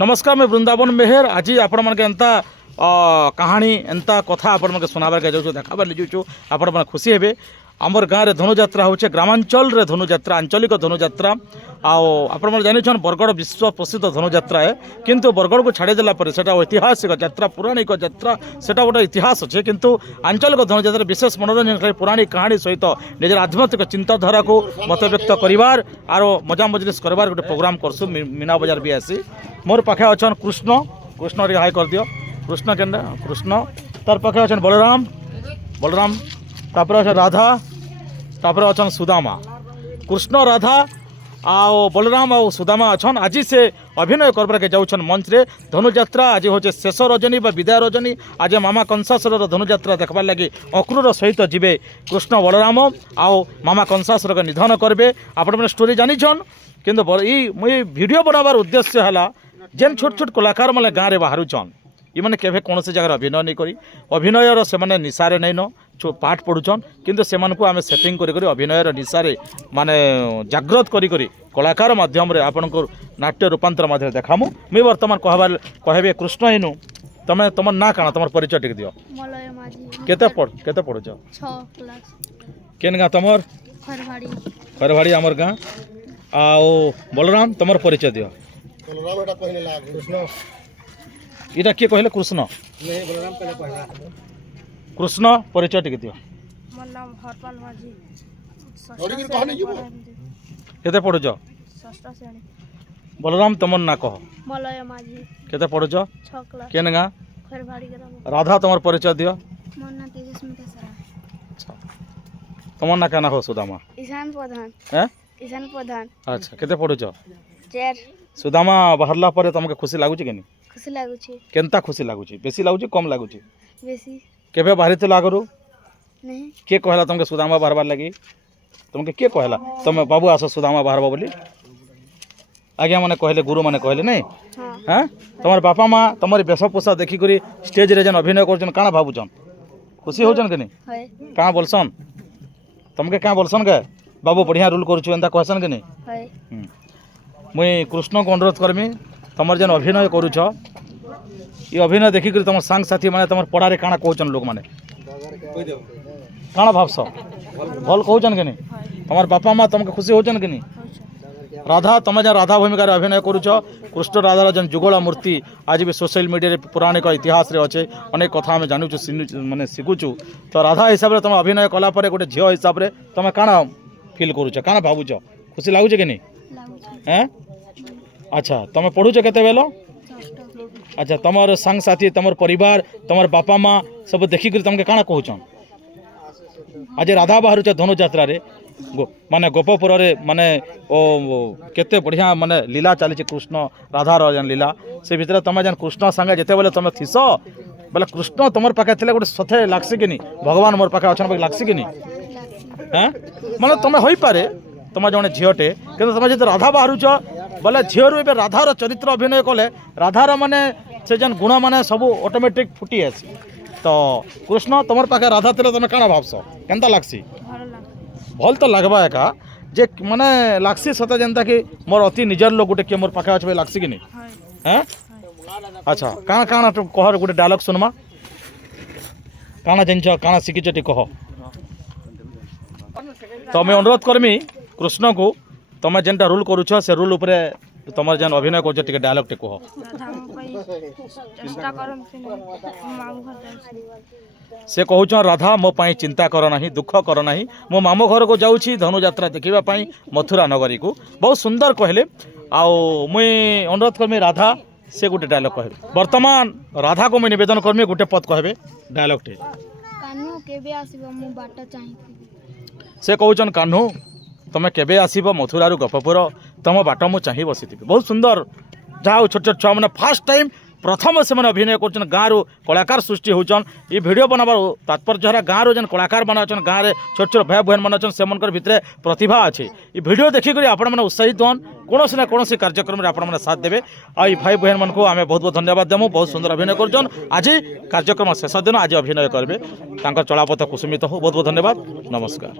नमस्कार मैं वृंदावन मेहर आज आपण मन एंता कहानी एंता कथा आपण मन सुनाबार के जाऊँ देखाबार लिजुँ आपण मैंने खुशी हे आमर गाँव में धनुजात्रा हो ग्रामांचल रे धनुजात्रा आंचलिक धनुजात्रा आपण मैंने जानी बरगढ़ विश्व प्रसिद्ध धनुजात्रा है किंतु बरगढ़ को छाड़देला ऐतिहासिक यात्रा पौराणिक यात्रा से गोटे इतिहास अच्छे किंतु आंचलिक धनुजात्रा विशेष मनोरंजन पौराणिक कहानी सहित निजर आध्यात्मिक चिंताधारा को मत व्यक्त करार आर मजा मजलिस करवार गोटे प्रोग्राम करसु मीना बजार भी आसी मोर पाखे अच्छा कृष्ण कृष्ण रे हाई कर दियो कृष्ण के कृष्ण तार पाखे अच्छा बलराम बलराम तापर अच्छा राधा तापर अच्छा सुदामा कृष्ण राधा आओ बलराम आओ सुदामा अच्छन आज से अभिनय करबार के जाऊन मंच रे धनुजात्रा आज हूँ शेष रजनी विदाय रजनी आज मामा कंसासुर धनुजात्रा देखबार लगी अक्रूर सहित जीवे कृष्ण बलराम आओ मामा कंसासुर के निधन करेंगे आपण मैंने स्टोरी जानीछन किंतु ये वीडियो बनाबार उद्देश्य है जेन छोट छोट कलाकार मैंने गाँव में बाहरुचन इमाने केवे कौन जगह अभिनय नहीं करी अभिनयर से माने निशारे नहीं न पाठ पढ़ुचन किंतु से आम सेटिंग करी अभिनयर निशारे माने जागृत करी कलाकार माध्यम रे आपन को नाट्य रूपांतर माध्यम देखामु मुई वर्तमान कहबे कृष्ण इनु तमे तुम ना काना तुम परिचय टिक दियो मलय माझी केते पढ़ुच 6 क्लास केन गा तमर खरवाड़ी हमर गा आओ बलराम तमर परिचय दियो बलराम एटा कहले लाग कृष्ण इटा के कहले कृष्ण नहीं बलराम पहले कहला कृष्ण परिचय टिक दियो मोर नाम हरपाल माझी थोड़ी की कहानी जीवो केते पढ़ुच षष्ठ श्रेणी बलराम तमर ना कह मलय माझी केते पढ़ुच 6 क्लास केन गा खरवाड़ी ग्राम राधा तमर परिचय दियो मोर नाम तेजस्मिता सरा अच्छा तमर ना केना हो सुदामा ईशान प्रधान हैं ईशान प्रधान अच्छा केते पढ़ुच 4 सुदामा बाहरला पर तुमके खुशी लागुची केनी खुशी लागुची केनता खुशी लागुची बेसी लागुची कम लागुची बेसी केबे बाहरी तो लागरू नहीं के कहला तुमके सुदामा बाहरबार लगी तुमके के कहला तुम बाबू आस सुदामा बाहरबा बोली आज्ञा माने कहले गुरु माने कहले नहीं हां हैं तुम्हार बापा माँ तुम्हारी वेशभूषा देखी करी स्टेज रे जन अभिनय करछन काना भाबुछन खुशी होछन केनी है का बोलसन तुमके का बोलसन के बाबू बढ़िया रूल करूछु एंता कहसन केनी है मुई कृष्ण को अनुरोध करमी तुम जेन अभिनय करूछ ये अभिनय देखिक तुम सांग साथी मैंने तुम पड़ारे काଣା कहन लोक मैंने काଣା भावस भल कहन कि तुम बापा माँ तुमके खुशी होचन कि राधा तुम जन राधा भूमिकार अभिनय करूछ कृष्ण राधार जेन जुगल मूर्ति आज भी सोशल मीडिया पौराणिक इतिहास रे अच्छे अनेक कथा आम जानूँ माने शिखुचु तो राधा हिसाब से तुम अभिनय कलापर गोटे झील हिसाब से तुम काଣା फिल करूछ काଣା भावुच खुशी लगुच कि हैं अच्छा तुम पढ़ुच केते बेल अच्छा तुमर संग साथी तुमर परिवार तुमर बापा माँ सब देखिक तुमके काଣା कहूछन आज राधा बाहरुच धनुजात्रा रे माने गोपपुर रे माने ओ केते बढ़िया माने लीला चली कृष्ण राधा जन लीला से भितर तुम जन कृष्ण संगे जेते बेले तुम थिस बोले कृष्ण तुमर पाखे थे गोटे सथे लागसी कि भगवान मोर पाखे अच्छा लागसी कि हैं माने तुम हो पारे तुम जड़े झीटे कि तुम जो राधा बाहरुच बोले झीरु ए राधार चरित्र अभिनय कले राधार माने से जन गुण माने सब ऑटोमेटिक फुटी आसी तो कृष्ण तुम पाखे राधा थे तुम काଣା भावस केनता लागसी भल तो लगवा एका जे माने लागसी सत जनता कि मोर अति निजर लोक गोटे किए मोर पाखे अच्छे लागसी कि हैं अच्छा काଣା काଣା कह गोटे डायलॉग सुनमा काଣା जिनछ काଣା शिखिछ टी कह तो मैं अनुरोध करमी कृष्ण को तुम जेनटा रूल करूछ से रूल उपरे तुम जेन अभिनय कर टे डायलॉग टे कह से कहूँ राधा मो पाई चिंता कर ना दुख कर ना मो मामो घर को जाऊँगी धनुजात्रा देखापी मथुरा नगरी को बहुत सुंदर कहले आओ मुई अनुरोध करमी राधा से गोटे डायलॉग कहे वर्तमान राधा को मुई निवेदन करमी गोटे पद कहबे डायलॉग टे कान्हू केबे आसीबो मु बाट चाहिथि से कहूँ कान्हू तुम केबे आसीब मथुरारू गपपुर तुम बाट मु चाह बसी बहुत सुंदर जहाँ छोट छोट छुआ मैंने फास्ट टाइम प्रथम से मैंने अभिनय कर गाँव कलाकार सृष्टि होचन ये वीडियो बनाबार तात्पर्य है गाँव जेन कलाकार मैंने अच्छा गाँव में छोट छोट भाई बहन मैंने से भितर प्रतिभा अच्छे ये वीडियो देखिक आपण मैंने उत्साहित हन कौन ना कौन कार्यक्रम में आपण मैंने साथ देवे आई भाई बहन मन को आम बहुत बहुत धन्यवाद देमु बहुत सुंदर अभिनय कर आज कार्यक्रम शेष दिन आज अभिनय करेंगे चलापथ कुसुमित हो बहुत बहुत धन्यवाद नमस्कार।